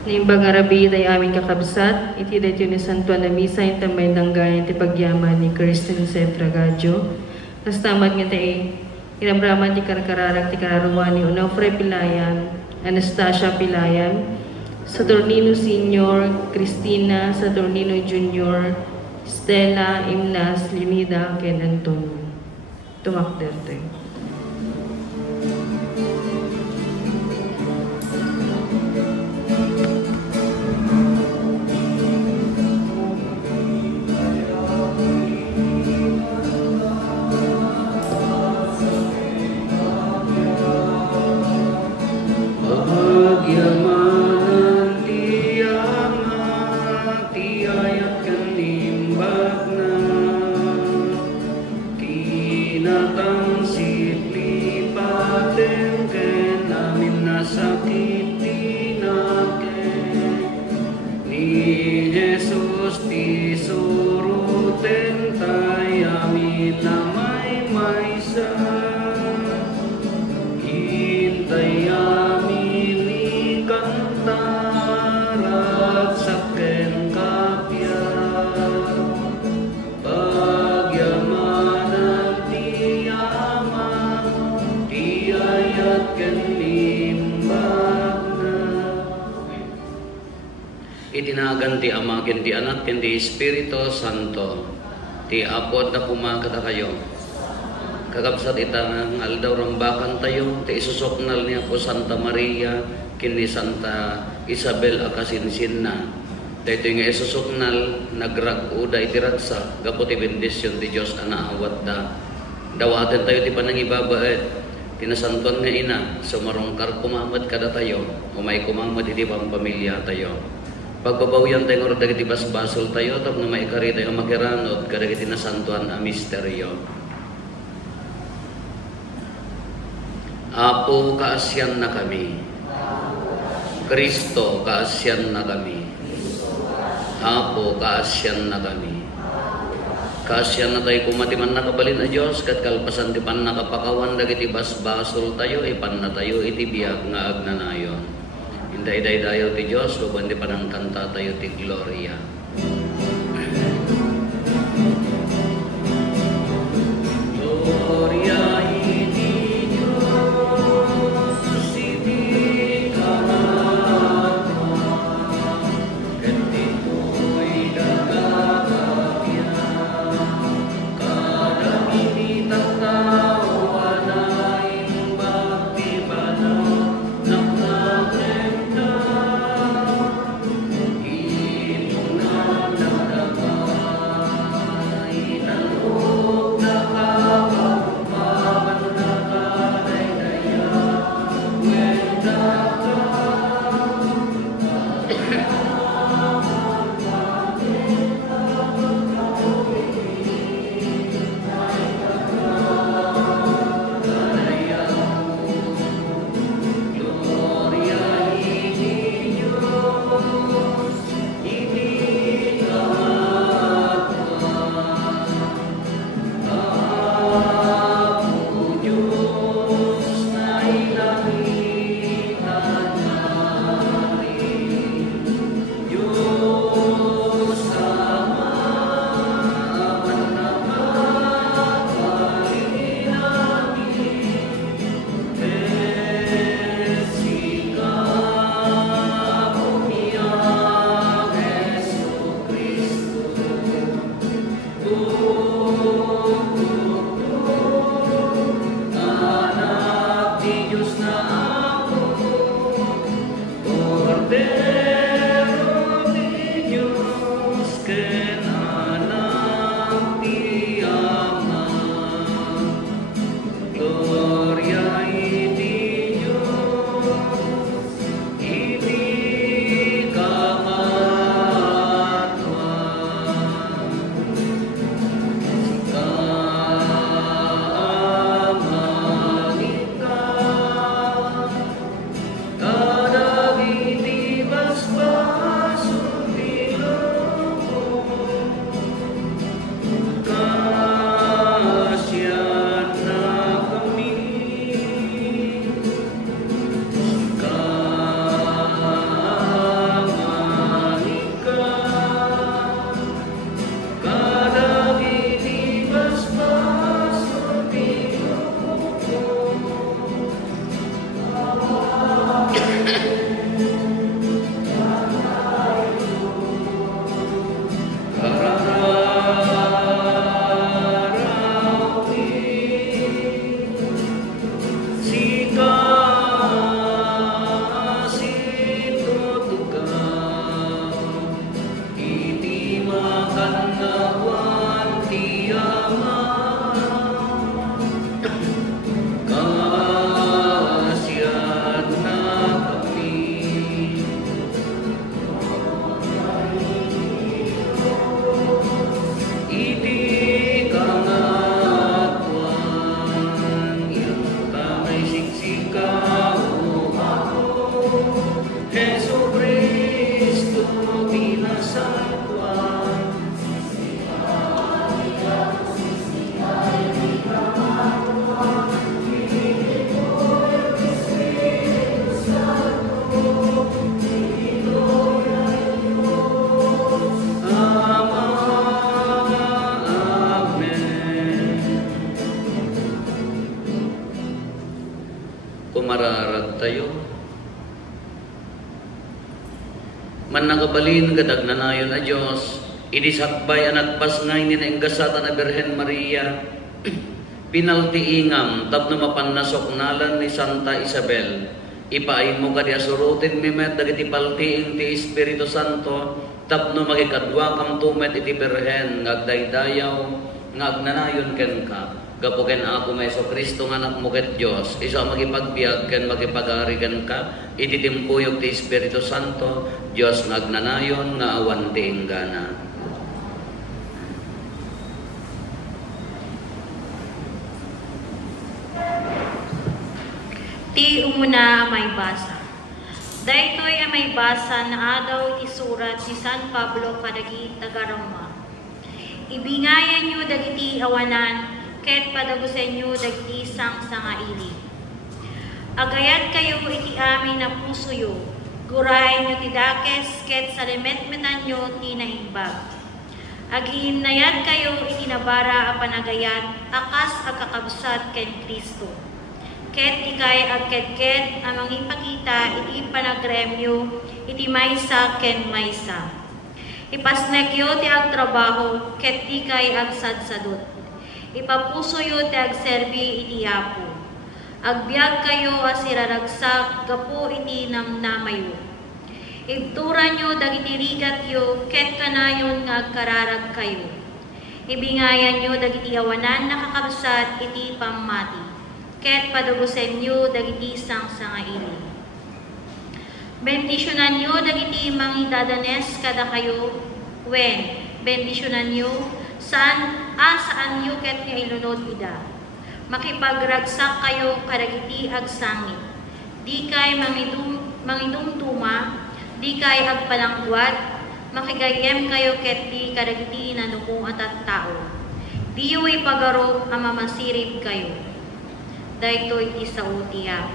Nimbang arabi day amin kakabsat, iti dayto ni Santuan na misa yung tamay danggayan ti pagyaman ni Kristen Sefragadio. Tas tamad nga tayo, iramraman ti karkararag ti kararuan ni Onofre Pilayan, Anastasia Pilayan, Saturnino Senior, Cristina, Saturnino Junior, Stella, Imnas, Leonida, Ken Antonio. Tumakder tayo. Itinagan ti Ama, ken ti Anak, ken ti Espiritu Santo. Ti apod na pumakata kayo. Kakabsat itang aldaw rambakan tayo, ti isusoknal niya po Santa Maria, ken ni Santa Isabel Akasinsin na. Dito nga isusoknal, nagrag-uda itiratsa, gapo ti bendisyon ti Diyos anaawat da. Dawaten tayo ti panangibabaet, tinasantuan nga ina, sumarungkar kumamad kada tayo, umay kumamad iti pampamilya tayo. Pagbabawian tayo nga dagiti basbasol tayo, tapos na maikari tayo makiranod, kadagiti nasantuan a misteryo. Apo, kaasyan na kami. Kristo, kaasyan na kami. Apo, kaasyan na kami. Kaasyan na tayo kumatiman na kabalin na Diyos, kat kalpasan ti pan nakapakawan, dagiti basbasol tayo, ipan na tayo, iti biyag nga agnanayon. Inday-day dayo ti Diyos, babandi pa ng kanta tayo ti Gloria. Gloria iti Diyos, iti karatwa, ket ito'y dagagapya, kadamiti tattao anaing bakti banaw, naknagre Jesucristo tinasakwan. Kumararag tayo. Man nagabalin kadag nanayon a Diyos, idisakbay anagpas ngay ni nainggasatan na Birhen Maria, pinaltiingam tapno mapannasok nalan ni Santa Isabel, ipaay mo ka di asurutin mimet dagiti paltiing ti Espiritu Santo, tapno magikadwa kam tumet iti Birhen, ngagdaydayaw, ngagnanayon ken ka. Gapo ken ako nga Hesus Kristo nga anak mo ket Dios, iso magipagbiag ken magipag-ari ken ka, iti timpuyog ti Espiritu Santo, Dios ngagnanayon nga awan ti inggana. Ti umuna may basa. Daytoy may basa na adaw iti surat si San Pablo kadagi taga Roma. Ibingayan nyo dagiti awanan, ket padagusen nyo dagiti sangsangaili. Agayat kayo iti amin na pusoyo, gurahin nyo ti dakes, ket salimetmetan nyo ti naimbag. Aghihinayat kayo iti nabara a panagayat, akas agkakabsat ken Kristo. Ket ikay agket-ket amang ipakita iti panagremyo, iti maysa ken maysa. Ipasnekyo ti agtrabaho, ket ikay agsadsadot. Ipapusoyo ti agserbi iti Apo. Agbiag kayo asiraragsak gapo iti namnamayo. Ibturan nyo dagiti rigat yo, ket kanayon nga agkararag kayo. Ibingayan nyo dagiti awanan nakakabsat iti pamati, ket padagusen nyo dagiti sangsangaili. Bendisyonan nyo dagiti mangidadanes kada kayo, wen bendisyonan nyo saan nyo ket nga ilunod ida. Makipagragsak kayo kadagiti agsangit. Di kay mangidumduma, di kay agpalangguat, makigayem kayo ket di kadagiti nanuko at tao. Diyo'y pagaro ang mamasirib kayo. Daytoy ti sao tiya.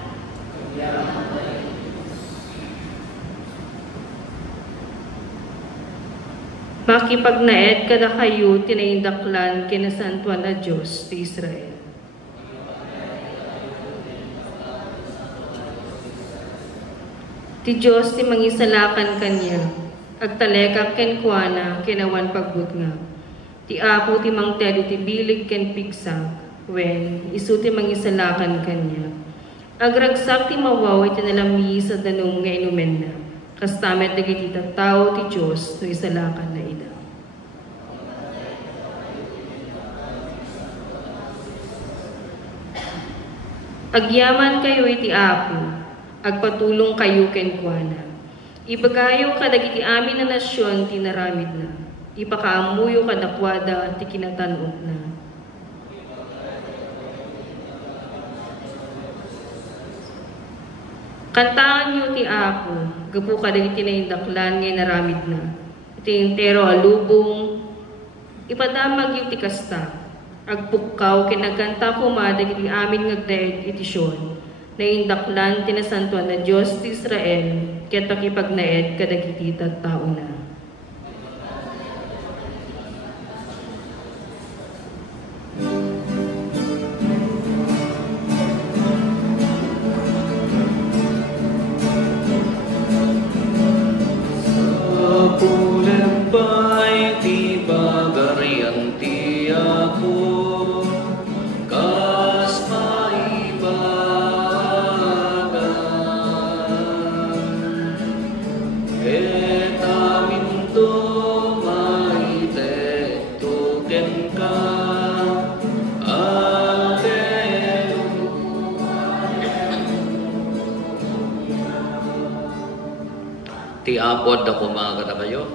Makipagnaed kada kayo tinaindaklan kinasantuan na Diyos ti Israel. Ti Diyos ti mangisalakan kanya, agtalekak ken kuana kinawan pagbut nga. Ti Apo ti mangted iti bilig ken pigsag, wen isu ti mangisalakan kanya. Agragsak ti mawaw iti nalami sa danong nga inumen na. Kastamet dagiti tattao ti Diyos no isalakan na ida. Agyaman kayo iti Apo, agpatulong kayo ken kuana. Ibagayo kadagiti amin na nasyon ti naramid na. Ipakaamuyo kadakwada ti kinatanog na. Kantaan nyo ti Apo, gapu kadagiti naindaklan ngay naramid na. Iti entero alubong, ipadamag yung ti kasta. Agpukkaw kinagkanta kumadagiti amin ngagdaed iti syon. Naindaklan tinasantuan na Diyos ti Israel, ket pakipagnaed kadagiti tattao na. Pulempay ti bagarian ti Apo, kas maibagan, ket amin to maitektuken ka, ti apod da kumaga na kayo.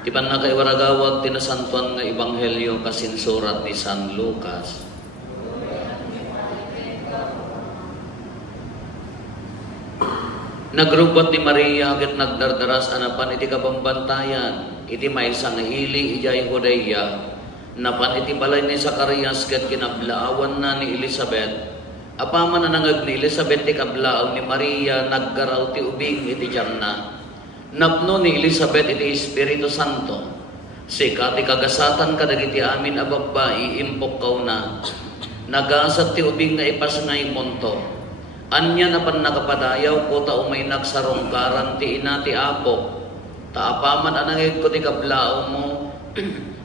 Ti panakaiwaragawag tinasantuan nga ebanghelyo kasinsurat ni San Lucas. Nagrubot ni Maria ket nagdardaras anapan iti kabambantayan iti maysa nga ili ijay Judea napan iti balay ni Zacarias ket kinablaawan na ni Elizabeth apaman na nangag ni Elizabeth ti kablaaw ni Maria naggaraw ti ubing iti tiyanna napno ni Elizabeth iti Espiritu Santo sika ti kagasatan kadagiti amin a babbai impok kaw na nagasat ti ubing nga ipasngay monto anya na pan nakapadayaw ko ta umay nagsarongkaran ti ina ti Apo taapaman anangig ko ti kablao mo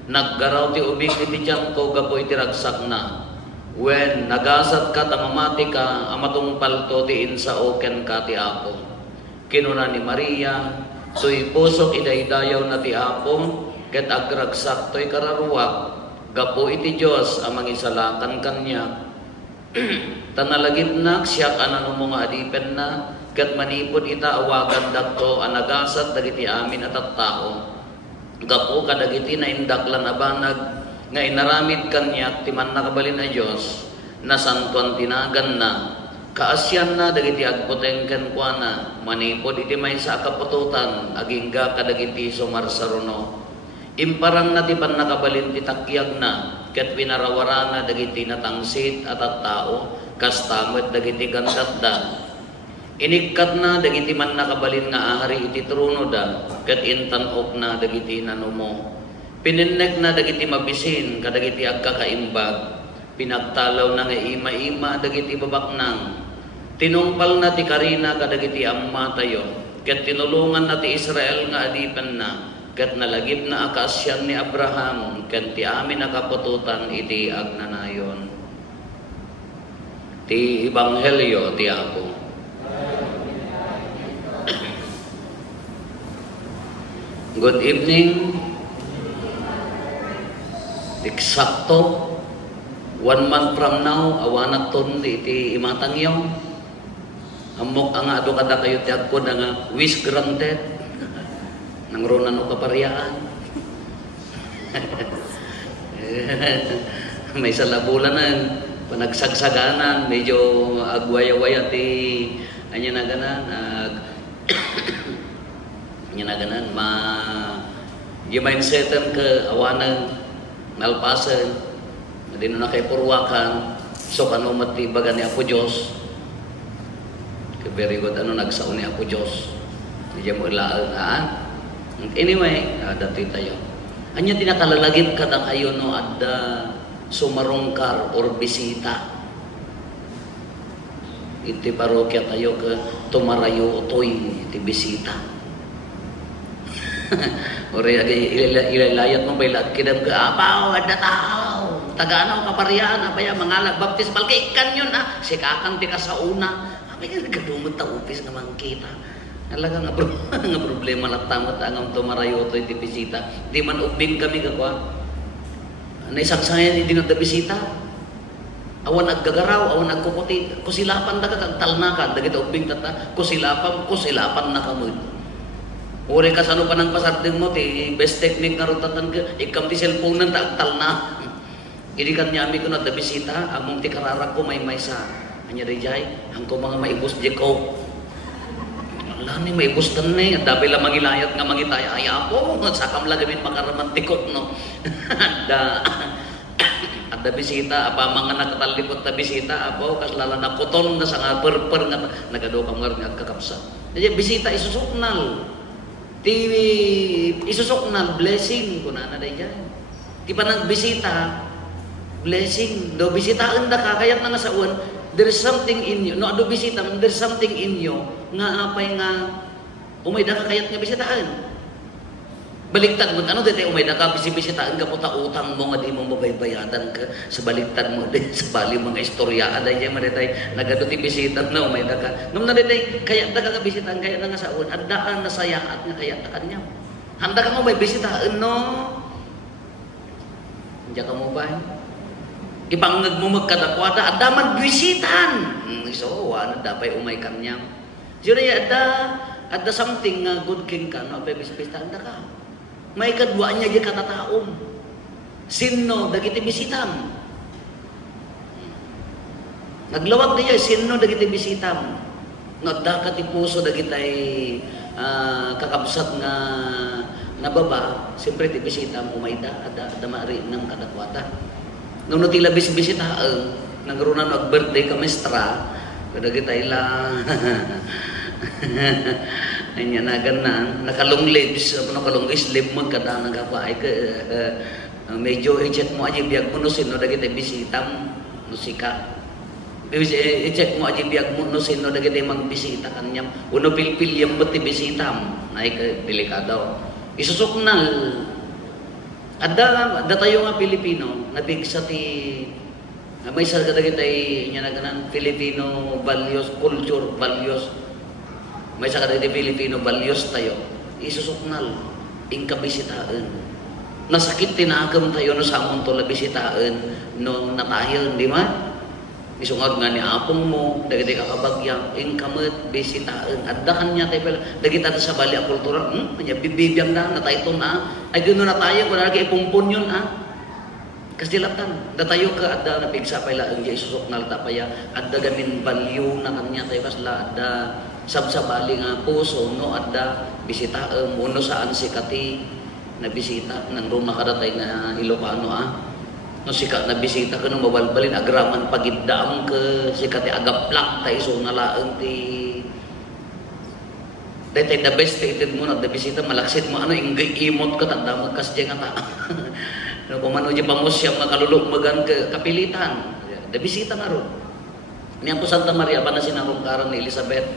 naggaraw ti ubing ti tiyan ko gapo iti ragsak na when nagasat ka tamamati ka amatong palto ti insa oken ka ti Apo kinuna ni Maria tuy pusok idaydayaw na ti Apo ket agragsak toy kararuwak gapo iti Dios amang isalakan kanya tanalagip nak siya kanan mga adipen na kat manipod ita awagan dakto anagasat dagiti amin at tao gapo kadagiti na indaklan abanag nga inaramid kanyak timan nakabalin a Diyos na santuan tinagan na kaasyan na dagiti agpoteng kenkwana manipod iti may sa kapututan agingga kadagiti sumarsaruno imparang natipan nakabalin ti takyag na ket winarawarana dagiti natangsit at tao kastamot dagiti gandatda inikkat na dagiti man nakabalin nga ahari iti trono da ket intanok na dagiti nanumo pininnek na dagiti mabisin kadagiti agkakaimbag pinagtalaw na nga ima-ima dagiti babaknang tinumpal na ti Karina kadagiti amma tayo ket tinulungan na ti Israel nga adipen na ket nalagip na akasyan ni Abraham ket ti amin nakapututan iti agnanayon ti ebanghelyo ti Apo. Good evening. Eksakto 1 month from now awanat ton iti imatangyo amok ang ado kada kayo ti agko nga wish granted nangrunan o kaparyaan. May salabulanan, panagsagsaгаnan, medyo agwaya-waya ti anya na ganan, di mindsetan ke awanan, nalpasan, di na kay purwakan, so kanumat ti baga ni Apo Diyos. Very good, nagsaon ni Apo Diyos. Di mo ilaan, anyway, dati tayo. Anya tinakalalagip ka na kayo no adda sumarongkar or bisita. Iti parokya tayo ka tumarayo otoy iti bisita. Ore ilalayat mo bay lat kidam ka apaw adda tao. Taganaw kaparyaan apaya mangalag baptismal kay kanyon sikakan ti ka sa una. Apay kadumot ta upis nga mangkita. Alaga nga problema lang tamat ang tumarayo to iti bisita. Di man ubing kami kakwa. Naisaksayan iti nga bisita. Awan aggagaraw, awan agkukuti. Kusilapan na kagtalnakan. Dagita ubing tata. Kusilapan na kamod. Uri ka sano pa ng pasarding mo. Ti best technique nga rotatan ka. Ikam ti cellphone na agtalna. Hindi kanyami ko na bisita. Among ti kararak ko may sa. Anya rejay. Ang ko mga maibos di ko. Lani may bustan ni, at dapat lang mangilayat nga mangitaya ay Apo, sakam lang gamin makaramantikot no. Ada bisita, apa mga nakatalipot na bisita, Apo, kaslala na kuton na sa nga perper nga nagado ka nga kakapsa. Jadi bisita isusuknal. Isusuknal blessing kuna na day dyan. Di pa nagbisita blessing, do bisitaan da ka kayat na nga sa uwan. There's something in you. No, ado bisita, there's something in you nga apay nga umayda ka kayat nga bisitaan. Baliktad mo, ano dito umayda ka bisitaan ka puta utang mo nga di mo mabaybayadan ka sa baliktad mo din sa bali mga istorya aday dyan maritay nagaduti bisitan na umayda ka. Ngam na dito kayat da ka nga bisitaan kayat na nga sa uwan addaan na sayaat nga kayat na kanya. Handa ka mo may bisitaan no. Diyan ka mo ba? Ibangag mo magkadakwada, ada man bisitan. So, ano dapat umay kanyang. Sino ada something good king ka, no? Bisitan da ka. May kadwa niya di katataom. Sino dagiti bisitam? Naglawag niya, sino dagiti bisitam? Nagdakat ti puso dagitay kakabsat nga nababa, siyempre ti bisita ang umayda, ada maari ng kadakwata. Nung tila bisita, nagrunan mag-birthday ka mestra, kadagitay lang, anya na ganan, nakalong sleeve mo kada nagapay ka, medyo i-check mo aja biag mo no sino dagitay bisitam, no sika. I-check mo aja biag mo no sino dagitay magbisita kanyam, uno pilpil yung pati bisitam, naik delikado. Isusuknal. Ada tayo nga Pilipino, nabigsa ti may sarga dagitay nya na ganan Filipino values, culture values. May sarga dagitay Filipino values tayo. Isusuknal ingka bisitaan. Nasakit tinagam tayo no samon to labisitaan no natayon, di ba? Isungod nga ni apong mo, dagiti kakabagyang, ingkamot, bisitaan, addakan niya tayo pala, dagita sa bali ang kultura, kanya bibibiyang na, natayto na, ay gano'n na tayo, kung nalaki ipumpun yun, kasi dilatan, datayo ka, adda na pigsa pala, ang diya isusok na lata paya, adda gamin balyo na kanya tayo, kasla, adda sabsabali nga puso, no, adda bisitaan, uno saan si kati, na bisita, nang room na kadatay na Ilocano, no sikat na bisita ka nung mabalbalin agraman pagiddaam ka sikat agaplak tayo so nalaang ti dahil the best stated mo na the bisita malaksit mo ano ingay imot ka tanda magkasya nga ta no kumano dyan pamusyam makalulog magan ka kapilitan the bisita nga ron niyan po Santa Maria pa na sinarungkaran ni Elizabeth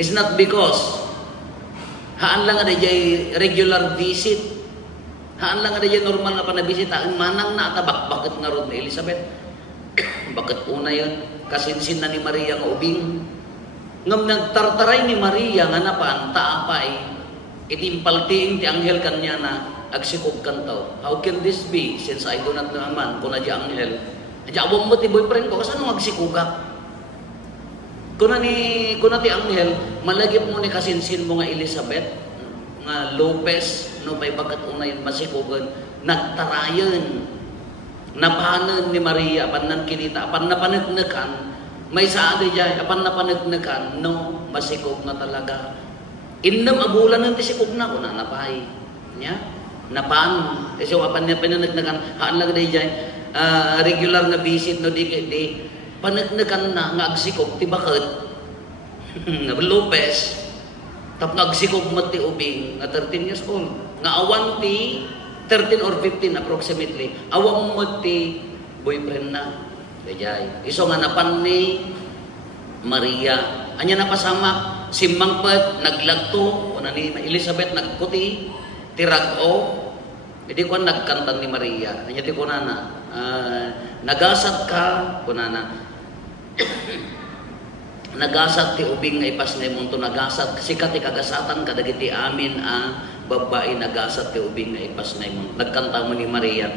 is not because haan lang nga dyan regular visit. Haan lang nga dyan normal nga panabisita, ang manang natabak, bakit nga ron ni Elizabeth? Bakit una yun? Kasinsin na ni Maria nga ubing. Ngam nagtartaray ni Maria nga napan, taapay, itimpaltiing ti anghel kanya na, agsikog kantaw. How can this be? Since I do not naman, kung na di anghel. Adya, mo ti boyfriend ko, kasi anong agsikugak? Kung na ti anghel, malagip mo ni kasinsin mo nga Elizabeth, nga Lopez, no, may bagat unay masikugan, nagtarayan, napanan ni Maria, apan nan kinita, apan napanagnakan, may saadi dyan, apan napanagnakan, no, masikog na talaga. Innam abulan ng tisikog na, kung napay, niya, napan, so apan niya panagnakan, haan lang dyan, regular na visit, no, di, panagnakan na, nga agsikog, tibakat, Lopez, tap nagsikog mati ubing na 13 years old. Nga awan ti 13 or 15 approximately. Awang mati boyfriend na. Kajay. Iso nga napan ni Maria. Anya napasamak simmangpet naglagto o na ni Elizabeth nagkuti tirag-o. Hindi ko nagkantan ni Maria. Anya ti kunana nagasat ka kunana. Nagasat ti ubing nga ipas na imunto nagasat sikat ti kagasatan kadagiti amin babae nagasat ti ubing nga ipas na imunto nagkanta mo ni Maria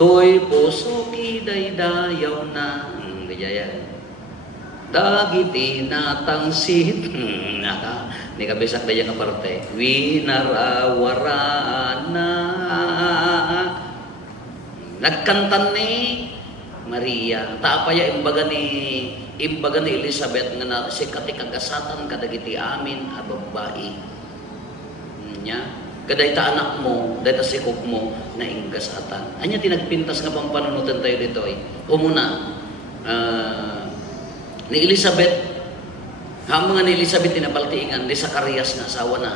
toy puso ki daydayaw na gaya dagiti natangsit ni kabisak daya nga parte winarawara na nagkantan ni Maria taapaya imbaga ni Elizabeth nga na sikat ti kagasatan kadagiti amin a babae nya kaday ta anak mo dayta sikog mo na inggasatan anya tinagpintas nga pampanunutan tayo dito umuna ni Elizabeth mga ni Elizabeth tinapaltiingan ni Zacarias na asawa na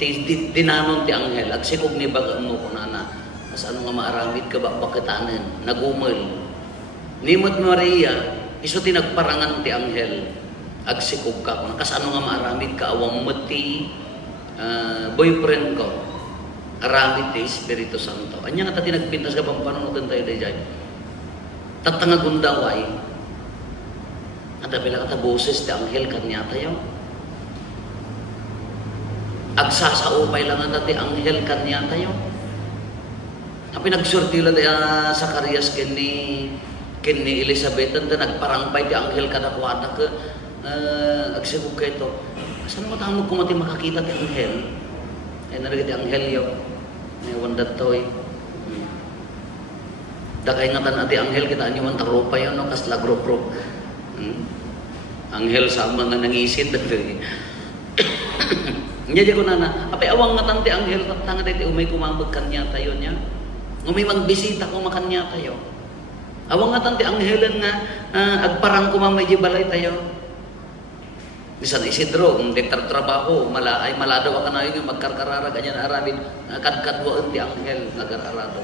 tinanon ti anghel ag sikog ni baga mo kunana as ano nga maaramid ka bakitanen nagumel nimot Maria iso tinagparangan ti anghel agsikog ka kung kasano nga maaramid ka awang mati boyfriend ko aramid ti Espiritu Santo anya nga ta tinagpintas ka pang panunutan tayo dayjay tatangagundaway at bila ka ta boses ti anghel kanya tayo agsasaupay lang nga ti anghel kanya tayo pinagsurtila tayo sa Zacarias kini Elizabeth anda nagparangpay ti anghel kadakwata ka agsigog ka ito saan mo tayo kumati makakita ti anghel ay narigit ti anghel yo may wandat toy dakay nga tan ati anghel kita anyo man tarupa yun no kasla group Anghel sama nga nangisid nya di ko na apay awang nga tante anghel tanga dito umay kumambag kanya tayo niya umay magbisita ko makanya tayo awang nga tante anghelan nga agparang kumamay di balay tayo bisan Isidro kung trabaho ay maladaw ka na yung magkarkarara ganyan arabin kadkadwa ti anghel nagararado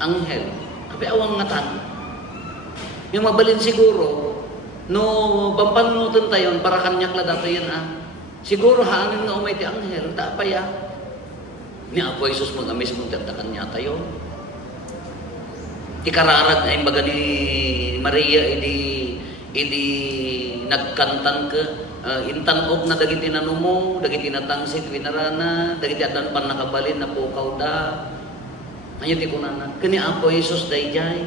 anghel apay awang nga tan yung mabalin siguro no pampanunutan tayo para kanyak la dato yan siguro hangin nga umay ti anghel, tapaya. Ni Apo Jesus mag-amis mong tagdakan niya tayo. Ti kararag ay baga ni Maria, idi nagkantan ka, intanog na dagiti nanumo, dagiti natangsit, winarana, dagiti adan pan nakabalin na pukaw da. Ngayon ti kunana, kani Apo Jesus dayjay.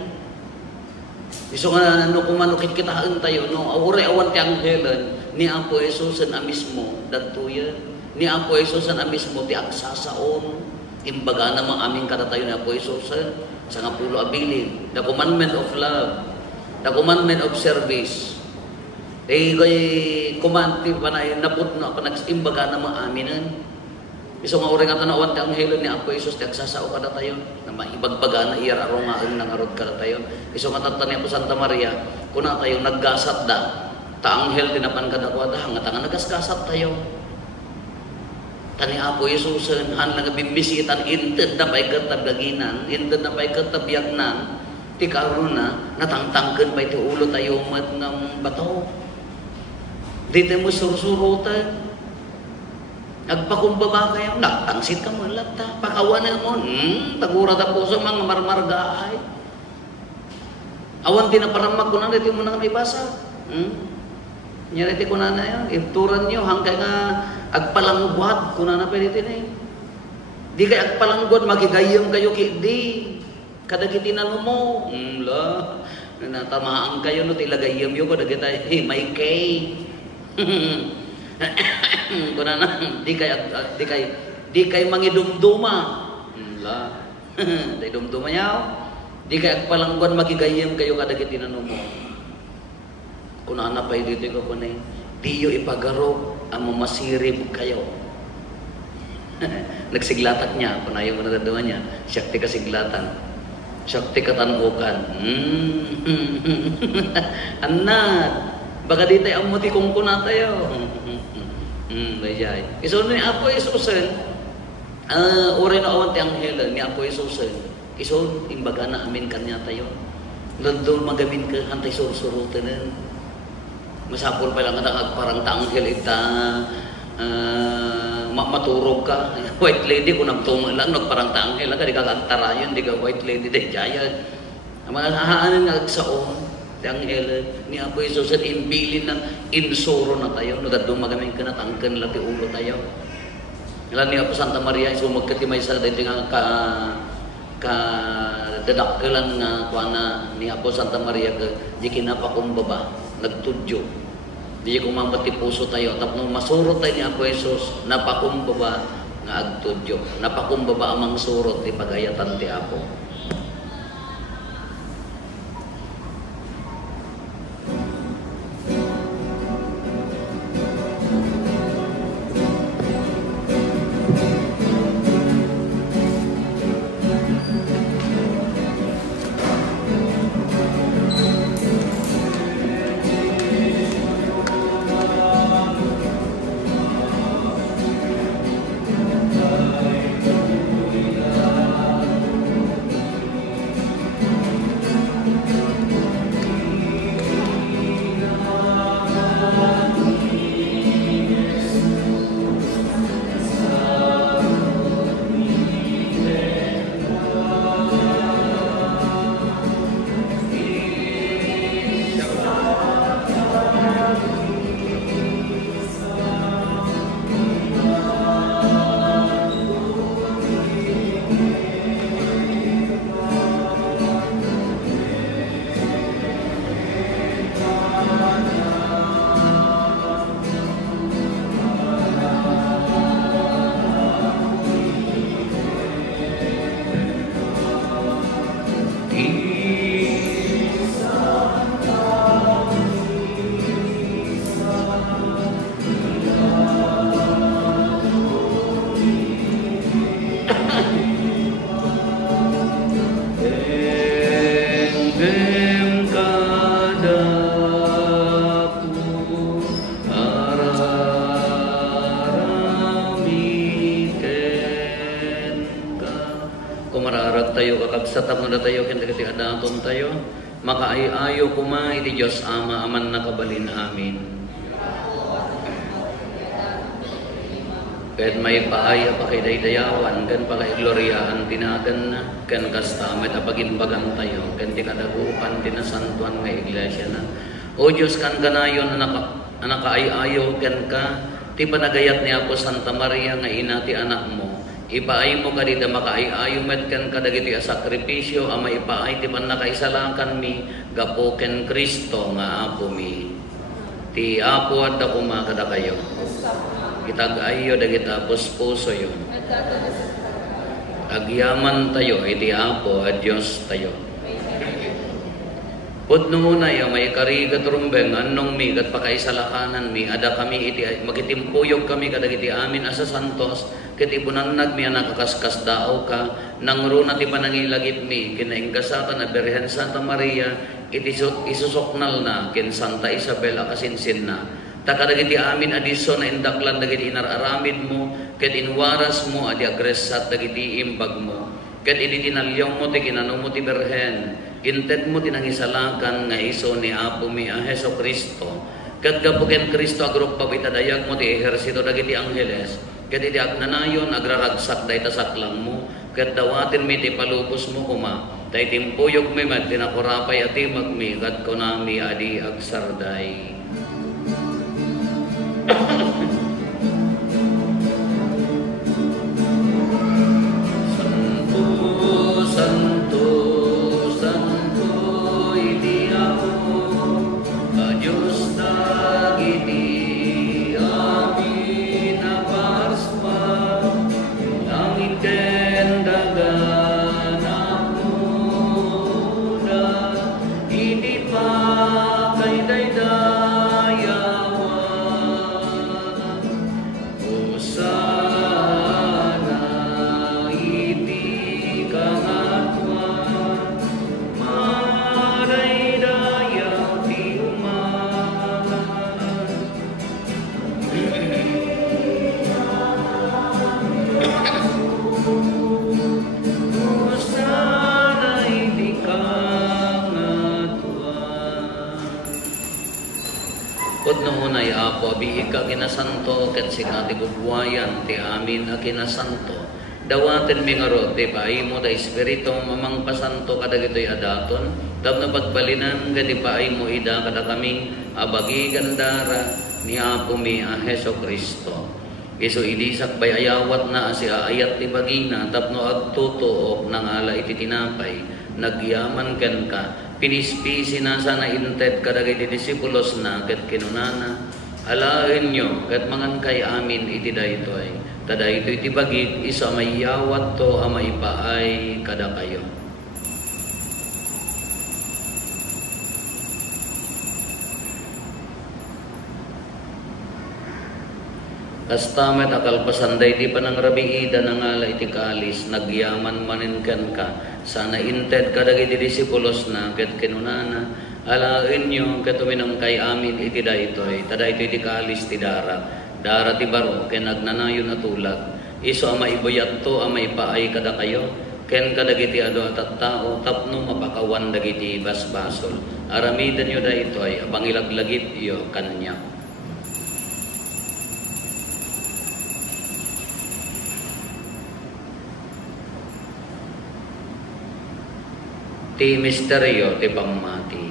Iso nga no kumanukit kitaan tayo, no, awure awan ti anghelan, ni Apo Jesus ang amismo datuya ni Apo Jesus ang amismo ti agsasaon imbaga na mga aming katatayo ni Apo Jesus sa nga pulo abilin the commandment of love the commandment of service command ti panay naput na panagsimbaga na mga aminan iso nga uri nga tanawan ti anghelo ni Apo Jesus ti agsasao kadatayo na maibagbaga na iyararongaan ng arod kadatayo iso nga tatani Apo Santa Maria kuna tayo naggasat da ta anghel tinapan kadakwada nga tanga nagasgasat tayo tani Apo Jesus han lang bimbisitan inted na pay katabgaginan inted na pay katabiyagnan ti karuna natangtangken pay ti ulo tayo mat ngam bato dito mo sursurutan agpakumbaba kayo nagtangsit ka mo lata pakawanan mo tagura ta po sa mga marmargaay awan tinaparamag ko na dito mo nang may basa nyariti ko na yan, ituran nyo hanggang nga agpalangguad, ko na pwede din di kay agpalangguad, magigayam kayo di kadagiti na mo natamaan kayo no, tilagayam yun ko, dagita may kay ko na di kay mangidumduma di dumduma yaw di kay agpalangguad, magigayam kayo kadagiti na mo kunana pa dito ko kunay diyo ipagaro ang mamasirib kayo nagsiglatak niya kunayo mo nagadawa niya syakti kasiglatan syakti katanukan anad baka dito ang muti kung kuna tayo bayay iso ni Apo Jesusen uri na awan ti anghel ni Apo Jesusen iso imbaga na amin kanya tayo nandun magamin ka hantay sursurutan masapol pa lang nga parang tanghel ita maturog ka white lady kung nagtungo lang nagparang tanghel ka di ka agtarayon di ka white lady di jaya mga hahaanan nga agsaon tanghel ni Apo Jesus at imbilin ng insuro na tayo nadadong magamin ka na tangken lati ulo tayo ilan ni Apo Santa Maria iso magkatimay sa dito nga dadakkelan nga kuana ni Apo Santa Maria ka di kinapakumbaba nagtudyo di kumamati puso tayo tapno masurot tayo ni Apo Jesus napakumbaba nga agtudyo napakumbaba amang surot di pagayatan ti Apo tayo, kakabsatan mo na tayo, kiti adaton tayo, makaayo kuma, iti Diyos Ama, aman nakabalin amin. Kahit may paaya pa kay daydayawan, kan pa kay gloryaan tinagan na, kan kastamet apagimbagan tayo, kan ti kadagupan, tinasantuan nga iglesia na. O Diyos, kan kanayon na nakaayayo, kan ka, ti panagayat ni Apo Santa Maria nga ina ti anak mo, ipaay mo ka dita makaayayo met kan kadagiti a sakripisyo, ama ipaay ti pan nakaisalakan mi, gapo ken Kristo nga Apo mi. Ti Apo at ako makada kayo. Itag-ayo dagita puso yun. Agyaman tayo, iti Apo at Diyos tayo. Pudno muna yung may karigat rumbeng, anong mi, kat pakaisalakanan mi, ada kami, iti, magitimpuyog kami, kadagiti amin asa santos, kitipunanag mi, nakakaskas dao ka, nangruna ti panangilagip mi, kinaingkasatan na Birhen Santa Maria, iti isusoknal na, kin Santa Isabel, akasinsin na. Takadagiti amin adiso na indaklan dagiti inararamid mo, ket inwaras mo adi agresat dagiti imbag mo, ket idi tinalyaw mo ti kinano mo ti Birhen, inted mo tinangisalakan nga iso ni Apo mi a Heso Kristo, ket gapuken Kristo agrup pabitadayag mo ti ehersito dagiti angheles, ket idi agnanayon agraragsak dayta saklang mo, ket dawatin mi ti palubos mo kuma, tay timpuyog mi met tinakurapay at timag mi, ket kunami adi agsarday. Kinasanto ket sikati bubuayan ti amin a kinasanto dawaten mi ngaro ti paay mo da espiritu mamang pasanto kadagitoy adaton tapno pagbalinan ket paay mo ida kada kami abagi gandara ni Apo mi a Heso Kristo isu idisak bay ayawat na si aayat ti bagina tapno agtutuok nangala iti tinapay nagyaman ken ka pinispisi na sana inted kadagiti disipulos na ket kinunana alain nyo, kat mangan kay amin iti daytoy. Tada ito iti bagit, isa may yawat to, amay paay kada kayo. Kastamet akalpasanday di pa ng rabiida ng ala iti kalis, nagyaman maninkan ka, sana inted kadagiti disipulos na, ket kinunana, alain nyo katuminang kay amin iti daytoy, tada ito iti kalis ti dara ti baro, ken agnanayon atulag, iso ama ibayat to, ama ipaay kada kayo, ken kadagiti ado at tao, tapno mapakawan dagiti basbasol, aramidan nyo daytoy, apangilaglagip iyo kanya. Ti misteryo ti pamati.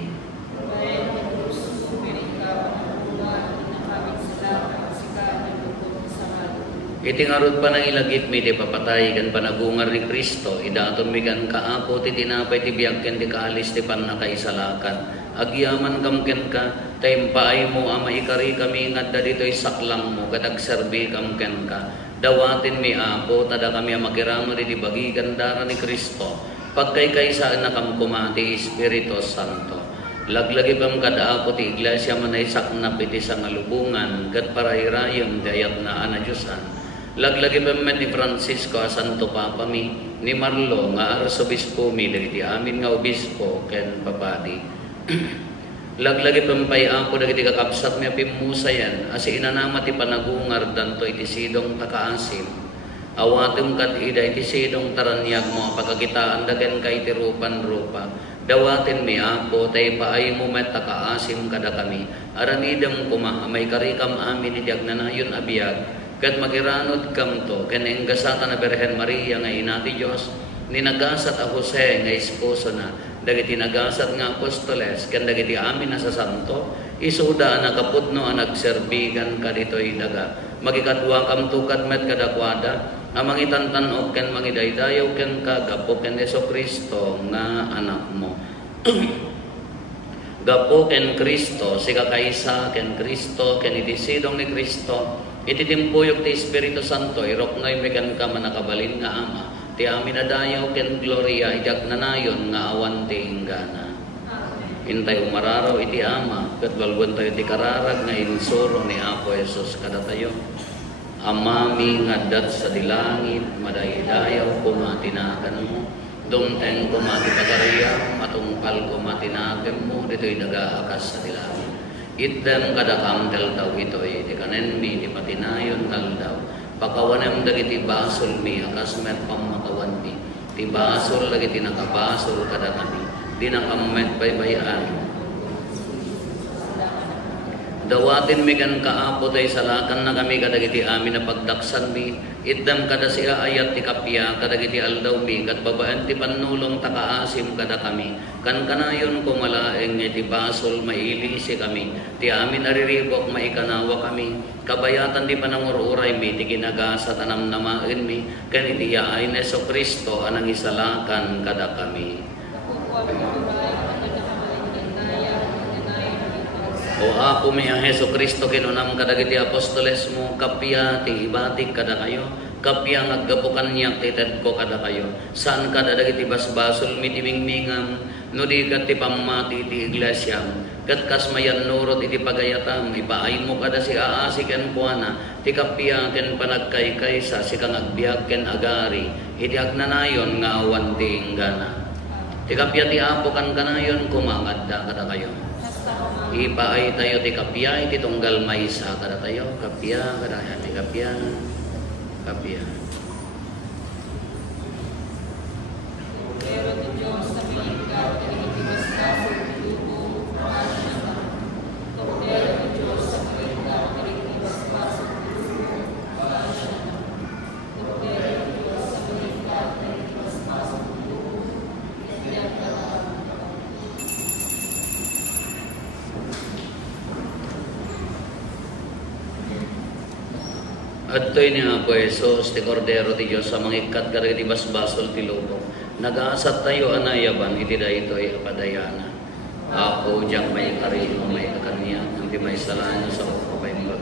Iti ngarod pa nang ilagip mi ti papatay kan panagungar ni Kristo idaton mi kan kaapo ti tinapay ti biag ken ti kaalis ti pannakaisalakan agyaman kam ken ka tayimpaay mo ama ikari kami ngadda ditoy saklang mo ket agserbi kam ken ka dawatin mi Apo tada kami makiramo ti bagi gandara ni Kristo pagkaykaysa na kam kumati Espiritu Santo laglagi pam kada Apo ti iglesia manay saknap iti sangalubungan ket parairayem dayat na ana Diosan laglagi pamet ni Francisco a Santo Papa mi ni Marlo nga arsobispo mi dagiti amin nga obispo ken papadi laglagi pampay Apo dagiti kakabsat mi pimusayan as inanama ti panagungar danto iti sidong takaasim Awatem kat ida iti sidong taranyag mo pagkakitaan dagan kay ti rupan-rupa. Dawatin mi Apo tay paay mo met takaasim kada kami. Aramidem kuma may karikam amin iti agnanayon abiyag. Kat magiranod kam to ken enggasata na Birhen Maria nga ina ti Dios. Ninagasat a Jose nga esposo na. Dagiti nagasat nga apostoles ken dagiti amin na sa santo. Isuda na kaputno ang nagserbigan kaditoy daga. Magikatwa kam tukad met kadakwada. Amang itantanok ken mangidaydayaw ken kagapo ken Jesucristo nga anak mo. Gapo ken Kristo sika kaysa ken Kristo ken iti sidong ni Kristo iti timpuyok ti Espiritu Santo iroknoy mekan ka manakabalin nga ama ti amin adayaw ken gloria iti agnanayon nga awan ti inggana. Intay umararaw iti ama ket balgon tayo ti kararag nga insuro ni Apo Jesus kada tayo. Amami ngadat sa dilangit, madaydayaw kumatinakan mo, dumteng kumati pagariya, matungpal kumatinagem mo, dito'y nag-aakas sa dilangit. Itdem kadakam del daw ito'y, di kanen mi, di patinayon tal daw, pakawanem dagiti basol mi, akas met pamakawan mi, ti basol dagiti nakabasol kada kami, di nakamet baybayan. Dawatin mi kan kaapo tay salakan na kami kadagiti amin na pagdaksan mi. Iddam kada siya ayat ti kapya kadagiti aldaw mi kat babaan ti panulong takaasim kada kami. Kan kanayon kumalaeng iti basol mailisi kami. Ti amin nariribok maikanawa kami. Kabayatan di panangururay mi ti ginagasa tanam namain mi. Kan iti yaay na Jesucristo anang isalakan kada kami. O Apo mi ang Jesucristo kinunam kadagiti apostoles mo kapya ti ibatik kada kayo kapya ngaggapukan niyak ti ted ko kada kayo saan kada dagiti basbasol mi ti mingmingam no di kat ti pamati ti iglesia kat kasmayan nurot iti pagayatam ipaay mo kada si aasi ken puana ti kapya ken panagkaykay sa si kang agbiag ken agari iti agnanayon nga awan ti inggana ti kapya ti Apo kan kanayon kumangadda kada kayo. Ipaay tayo ti kapya iti tunggal maysa kada tayo kapya kada ti kapya kapya. Pero ti Dios sa pinagkat iti basbasol ti lubo asya. Pero ti Dios sa pinagkat iti basbasol ti lubo asya. Pero ti Dios sa pinagkat iti basbasol ti lubo asya. Adtoy ni Apo Jesus, ti Kordero ti Diyos, sa mangikat ka rin ti basbasol ti lubong. Nag-aasat tayo anayaban, iti daytoy apadayana. Apo, diyang may karino, may kakanya, ang ti may salanya sa upapay mo.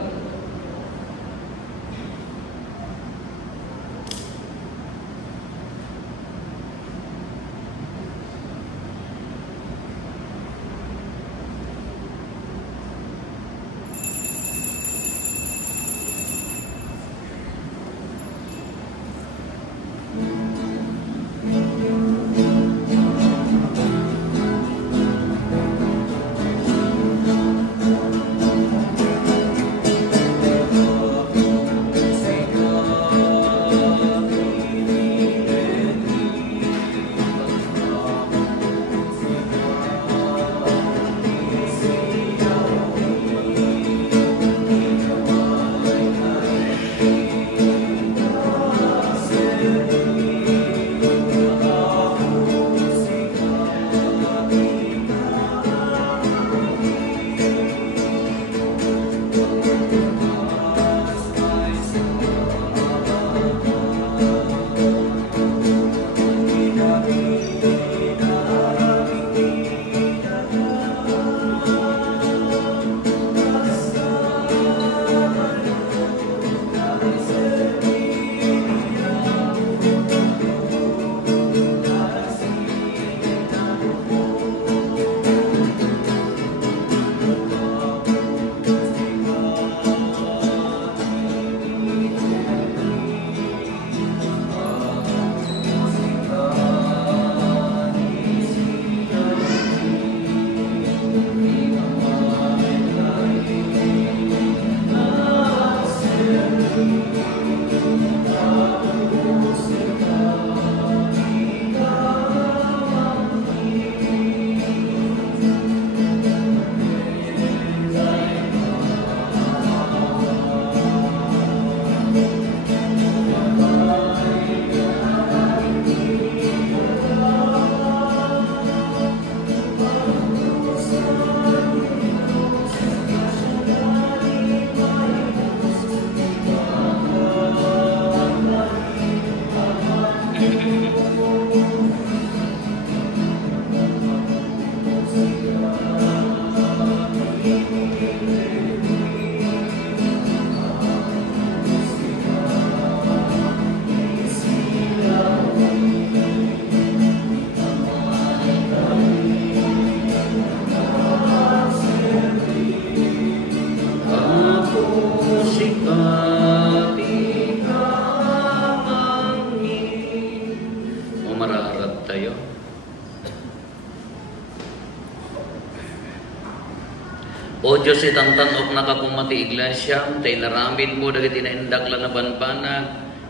O Diyos, itang tanok na kapumati iglesia, tay naramid mo dagiti naindakla na banbanag,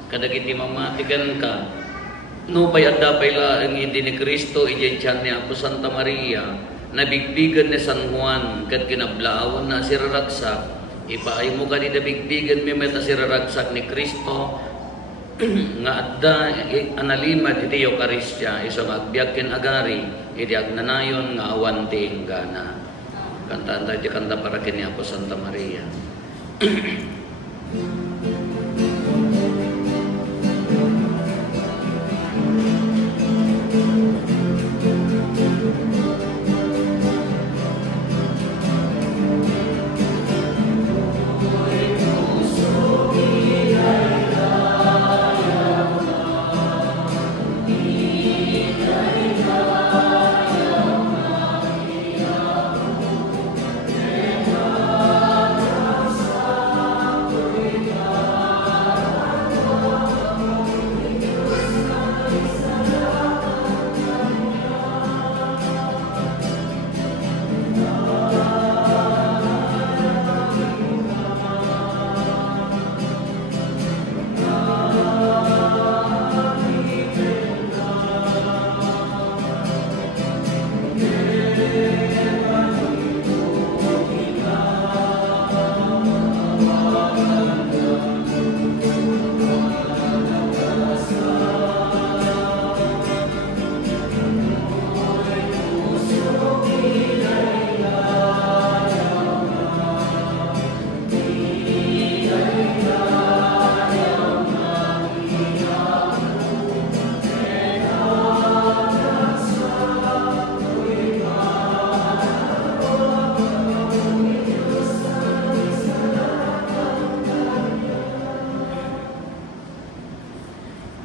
kadagiti mamatikan ka. No payadda pay laeng idi ni Kristo, ijay tiyan ni Apo Santa Maria, nabigbigan ni San Juan, kat kinablaawan na siraragsak, ipaay mo ka di nabigbigan mi meta siraragsak ni Kristo, nga adda analimad iti Eucharistia, isang agbiag kin agari, iti agnanayon nga awan ti inggana. Kantaan tayo di kanta para kini Apo Santa Maria.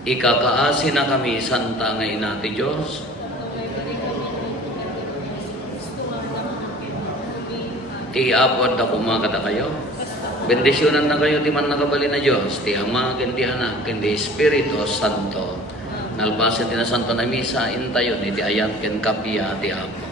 Ikakaasi na kami, Santa nga Ina ti Diyos. Ti apod na kumakada kayo. Bendisyonan na kayo, di man nakabali na Diyos. Ti Ama, kendi Anak, kendi Espiritu Santo. Nalbasin ti na Santo na Misa, intayon, iti ayat ken kapya ti Apo.